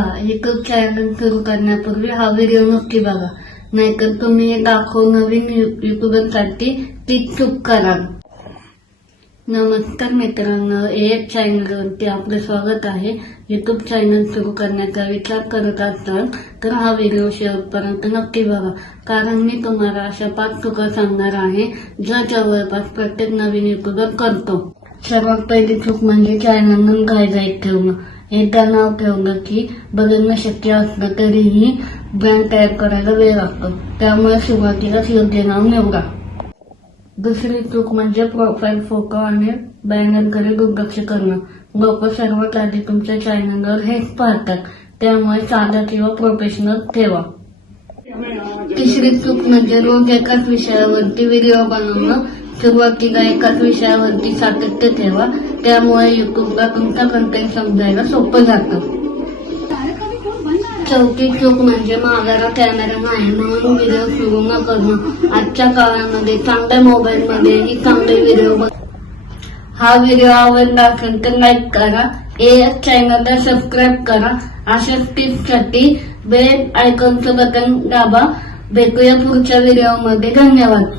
तेव्हा YouTube channel सुरू करण्यापूर्वी हा व्हिडिओ नक्की बघा, नाहीतर तुम्ही दाखव नवीन युट्यूबरसाठी ती चूक कराल. नमस्कार मित्रांनो, AF चॅनलवरती आपलं स्वागत आहे. युट्यूब चॅनल सुरू करण्याचा विचार करत असाल तर हा व्हिडिओ शेवटपर्यंत नक्की बघा, कारण मी तुम्हाला अशा 5 चुका सांगणार आहे ज्या जवळपास प्रत्येक नवीन युट्यूबर करतो. सर्वात पहिली चूक म्हणजे चॅनल घाईघाईत ठेवणं. एकदा नाव ठेवलं की बदलणं शक्य असलं तरीही ब्रँड तयार करायला वेळ लागतो, त्यामुळे सुरुवातीलाच योग्य नाव निवडा. दुसरी चूक म्हणजे प्रोफाईल फोटो आणि बॅनरकडे दुर्लक्ष करणं. लोक सर्वात आधी तुमच्या चॅनलवर हेच पाहतात, त्यामुळे साधा किंवा प्रोफेशनल ठेवा. तिसरी चूक म्हणजे रोज एकाच विषयावरती व्हिडिओ बनवणं. सुरुवातीला एकाच विषयावरती सातत्य ठेवा, त्यामुळे युट्यूबला तुमचा कंटेंट समजायला सोपं जातं. चौथी चूक म्हणजे माझ्याकडे कॅमेरा नाही म्हणून व्हिडिओ सुरू न करणं. आजच्या काळामध्ये चांगल्या मोबाईलमध्येही चांगले व्हिडिओ हा व्हिडिओ आवडला असेल तर लाईक करा, AF चॅनलला सबस्क्राईब करा. अशाच टिप्ससाठी बेल आयकॉनचं बटन दाबा. भेटूया पुढच्या व्हिडिओमध्ये. धन्यवाद.